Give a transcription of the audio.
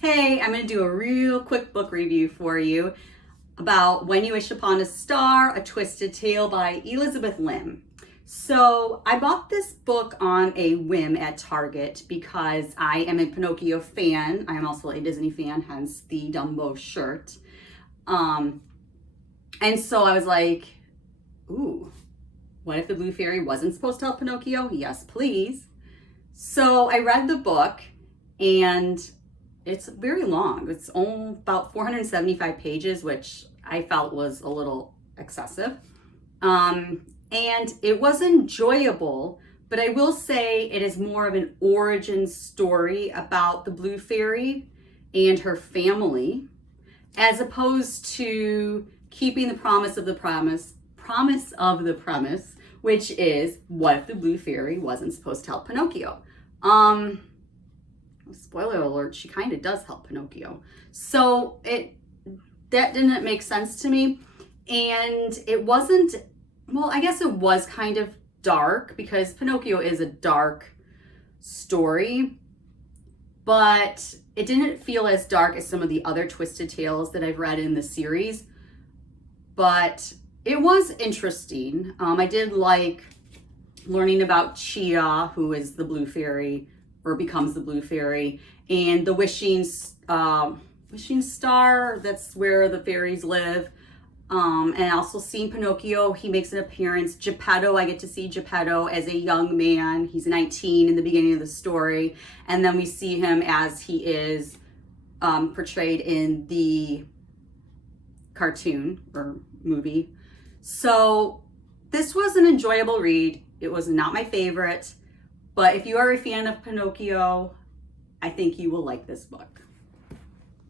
Hey, I'm going to do a real quick book review for you about When You Wish Upon a Star, A Twisted Tale by Elizabeth Lim. So I bought this book on a whim at Target because I am a Pinocchio fan. I am also a Disney fan, hence the Dumbo shirt. And so I was like, ooh, what if the Blue Fairy wasn't supposed to help Pinocchio? Yes, please. So I read the book and it's very long. It's only about 475 pages, which I felt was a little excessive. And it was enjoyable, but I will say it is more of an origin story about the Blue Fairy and her family, as opposed to keeping the promise of the premise, which is, what if the Blue Fairy wasn't supposed to help Pinocchio? Spoiler alert, she kind of does help Pinocchio. So that didn't make sense to me. And it wasn't, well, I guess it was kind of dark because Pinocchio is a dark story, but it didn't feel as dark as some of the other Twisted Tales that I've read in the series. But it was interesting. I did like learning about Chia, who is the Blue Fairy, or becomes the Blue Fairy, and the wishing star, that's where the fairies live. And also seeing Pinocchio, he makes an appearance. Geppetto, I get to see Geppetto as a young man. He's 19 in the beginning of the story. And then we see him as he is portrayed in the cartoon or movie. So this was an enjoyable read. It was not my favorite. But if you are a fan of Pinocchio, I think you will like this book.